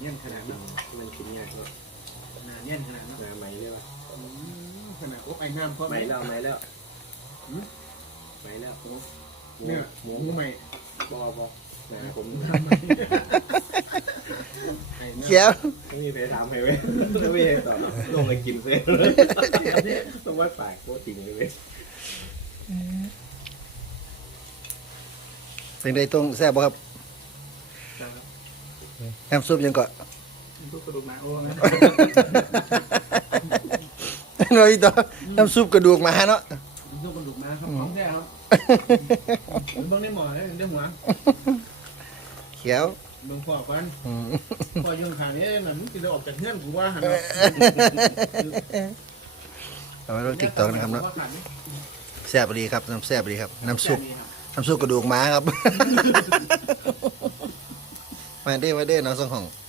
เงี้ยขนาดนั้นมันกินยากเนาะหนาเงี้ยขนาดนั้นหนาไหมเลยวะขนาดโอ้ไอ้งามเพราะไหมแล้วไหมแล้วไหมแล้วเนี่ยหมูใหม่บอนะผมเขียวไม่มีเพจถามใครเว้ยไม่มีตอบลงไปกินเส้นต้องวัดปากโคตรจริงเลยเว้ยเป็นไดตรงแซ่บบ่ครับน้ำซุปยังก่อนทุกกระดูกหนาโอ้น้อยต่อน้ำซุปกระดูกหมาเนาะทุกกระดูกหนาครับของแท้ครับเบิ่งได้หมอเลยได้หัวเขียวเบิ่งพ่อก่อนอืมพ่อยุ่งขางนี้น่ะมึงจะออกจากเงื่อนกูว่าหันเอาไว้ลงติ๊กต็อกนะครับเนาะแซ่บดีครับน้ำแซ่บดีครับน้ำซุปกระดูกหมาครับ มาเด้น้องสองห้อง